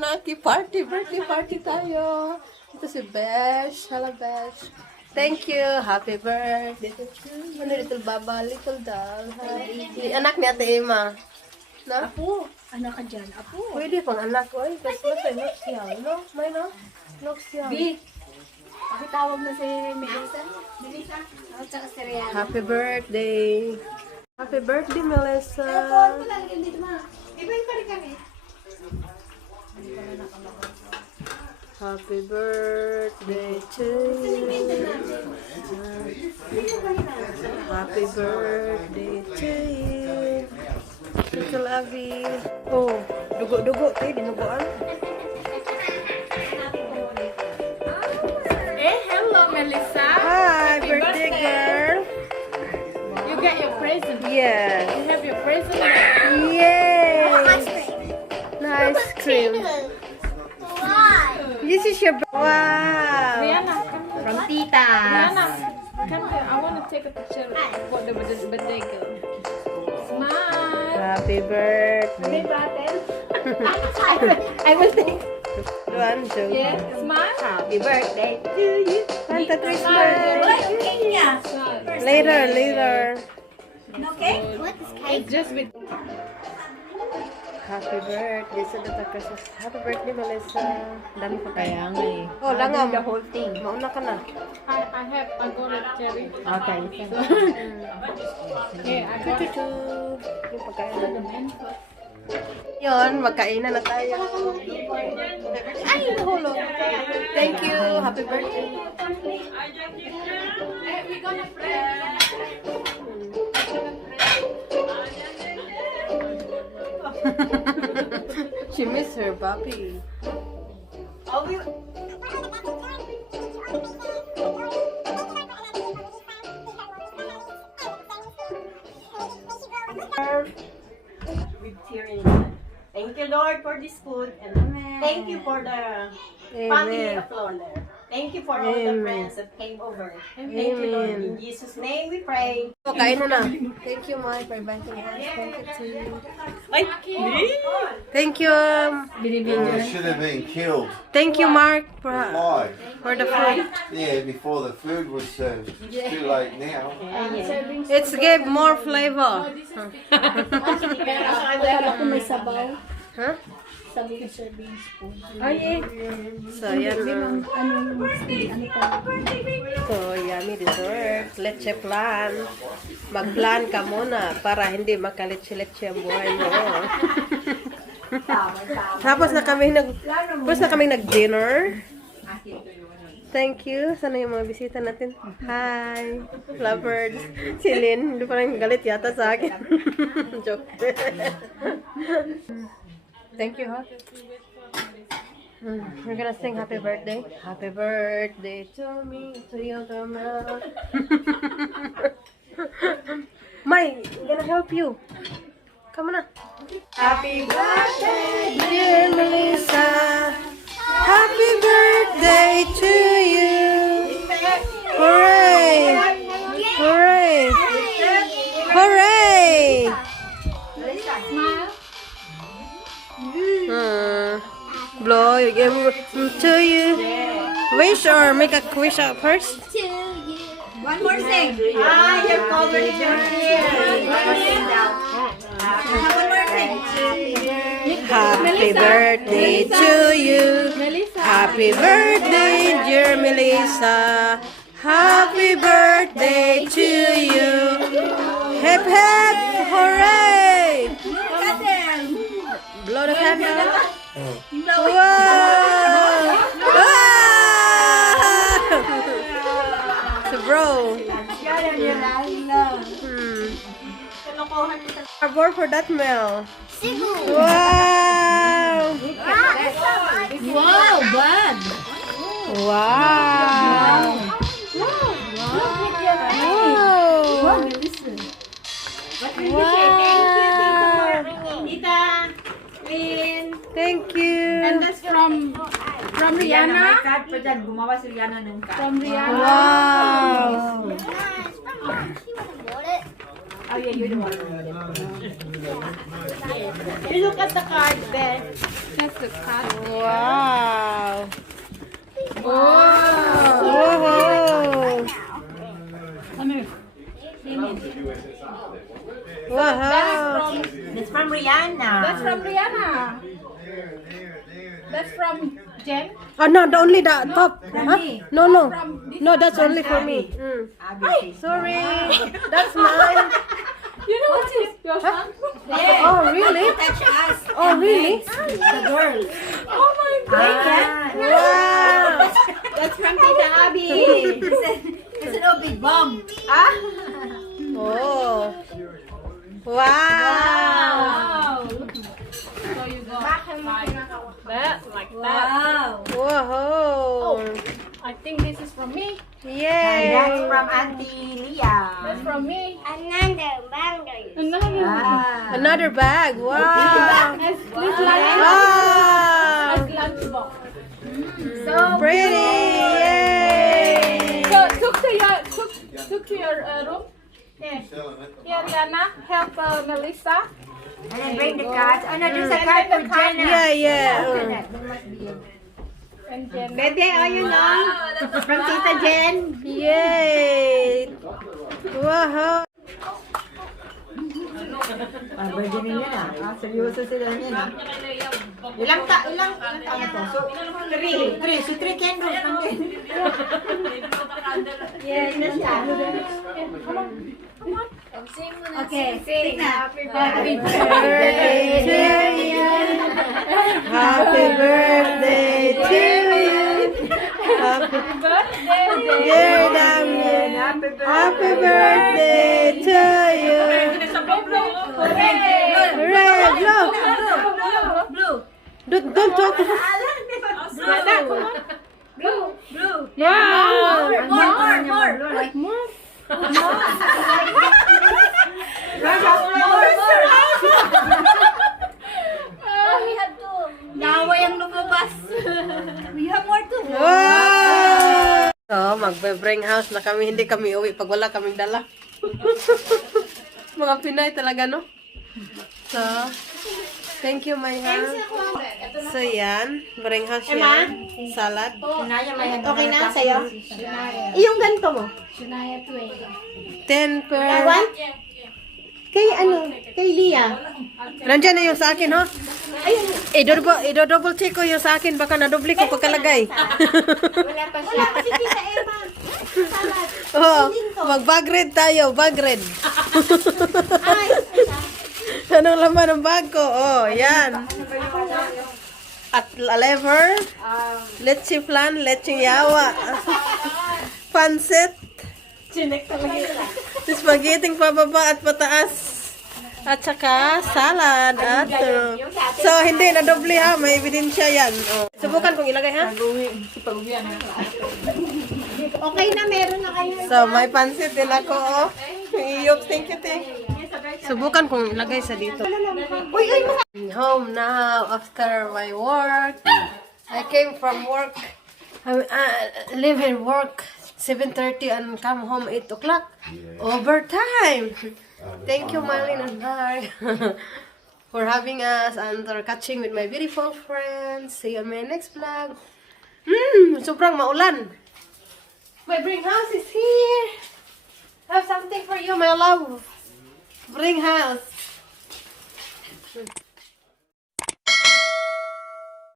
Naki party, birthday party tayo. Ito si Besh. Hello, Besh. Thank you. Happy birthday to you. Little Baba, little doll. Hi. Anak ni Ate Emma. Na? Apo. Anak ka dyan. Apo. Pwede pang anak ko. Kasi nasa nok siya. No? May no? Nok siya. B. Pakitawag na si Melissa. Melissa. Ako tsaka si Rihanna. Happy birthday. Happy birthday, Melissa. Ako lang yun dito ma. Iba-iba pa rin kami. Happy birthday to you. Happy birthday to you. Little Abby. Oh, dugo-dugo tayo, dinuguan. Eh, hello Melissa. Hi, birthday girl. You got your present. Yes. You have your present. Yay. Nice cream. This is your wow. Rihanna, come here. From Tita. Rihanna, come here. I want to take a picture for the birthday girl. Smile. Happy birthday. I will take. One, two. Yeah, smile. Happy birthday to you. Santa Christmas. Smile. Later. Okay? What is cake? It's just with. Happy birthday sa Santa Christmas. Happy birthday, Melissa. Dami pa Kaya nga eh. Oh, langam. The whole thing. Mauna ka na. I got it, Cherry. Okay. Okay, I got it. Yung pagkain na naman. Yun, magkainan na tayo. Ay, nahulog. Thank you. Happy birthday. We're gonna pray. She missed her puppy. With tear in your eye. Thank you, Lord, for this food. And thank you for the family of Lawler. Thank you for all the friends that came over. Thank you, Lord. In Jesus' name we pray. Oh, kain na na. Thank you, Mike, for inviting us. Thank you, too. Thank you. It should have been killed Thank you, Mark, live. for the food. Yeah, before the food was served. It's too late now. It's gave more flavor. Kala ko may sabaw. Huh? Sabi ko serving spoon. Ay, so, yan. So, yummy dessert. Leche plan. Mag-plan ka muna para hindi makaletse-letse ang buhay mo. Tapos na kami nag-dinner. Thank you. Sana yung mga bisita natin. Hi, lovebirds. Si Lynn, hindi pa rin galit yata sa akin. Joke. Thank you, ha? We're gonna sing happy birthday. Happy birthday to me, to you, to me. Mai, I'm gonna help you. Come on. Happy birthday, dear Melissa. Happy birthday to you. Hooray! Hooray! Hooray! Blow you give to you. Wish or make a wish out first. One more thing. You're covered in your hair. One more thing. Happy birthday to you. Happy birthday, dear Melissa. Happy birthday to you. Hip hip, hooray! Blow the candle. Wow! So bro. Award for that meal. Wow! Wow, bud. Wow! What did you say? Thank you, Tita. Queen. Thank you. And that's from Rihanna. card pa dyan. Gumawa si Rihanna ng card. From Rihanna. Wow. Oh yeah, you're the one. You look at the card, Beth. That's the card. Wow. Wow. Whoa. Wow. It's from Rihanna. That's from Rihanna. That's from Jen. Oh no, only the top. Huh? No, no. No, that's only for me. Abby. Sorry. That's mine. You know what is your son? Oh, really? Touch us. Oh, really? The girl. Oh my god. Wow. That's from Tita Abby. It's an old big bomb. Oh. Wow. Wow. So you go like that, like that. Wow. Whoa. I think this is from me. And that's Yay. from Auntie Leah. That's from me. Another Another. Another bag. Wow. As lunch. Wow. As lunchbox. So Pretty. Yay. So took to your room. Yes. Here, Rihanna, help Melissa. and then bring the cards. Oh no, there's a card for Jenna. Yeah, yeah. Open it. There must be a... And Jen. Bebe, oh you know? From Tita Jen. Yay. Wow. Birthday nila na. Seryoso sila niya na. Ilang taon na to? So, 3. So, 3 candles lang din. Yes, na siya. Okay, sing na. Happy Birthday to you. Happy birthday to you. Happy Birthday. dear Damien. Happy birthday to you. Hooray, blow. Blue. Don't talk. Blue. Wow. More. Nawa yung lumabas. We have more too. Wow. So, magbe-bring house na kami. Hindi kami uwi pag wala kaming dala. Mga Pinay talaga, no? So, thank you, Mayha. So, yan. Bring house yan. Salad. Okay na sa'yo? Yung ganito mo. 10 per... Kay ano? Kay Leah. Nandiyan na yung sa akin, ho? Ayun. I-double check ko yung sa akin. Baka nadoble ko pagkalagay. Wala pa siya. Wala si Tita Emma. Salad. Oh, mag-bag red tayo. Bag red. Ay. Anong laman ng bag ko? Oh, yan. At lever. Leche flan. Leche yawa. Pansit. Chinek talaga. Spaghetti pababa at pataas. At saka salad. At, so, hindi na doble ha. May ebidensya yan. Oh. Subukan kong ilagay ha. Okay na, meron na kayo. So, may pansit din ako. Oh. Iyok, thank you, Subukan kong ilagay sa dito. Uy, Home now after my work. I came from work. Live in work 7:30 and come home 8 o'clock. Overtime. Thank you, Marlene and Mark, for having us and for catching with my beautiful friends. See you on my next vlog. Sobrang maulan. My bring house is here. I have something for you, my love. Bring house.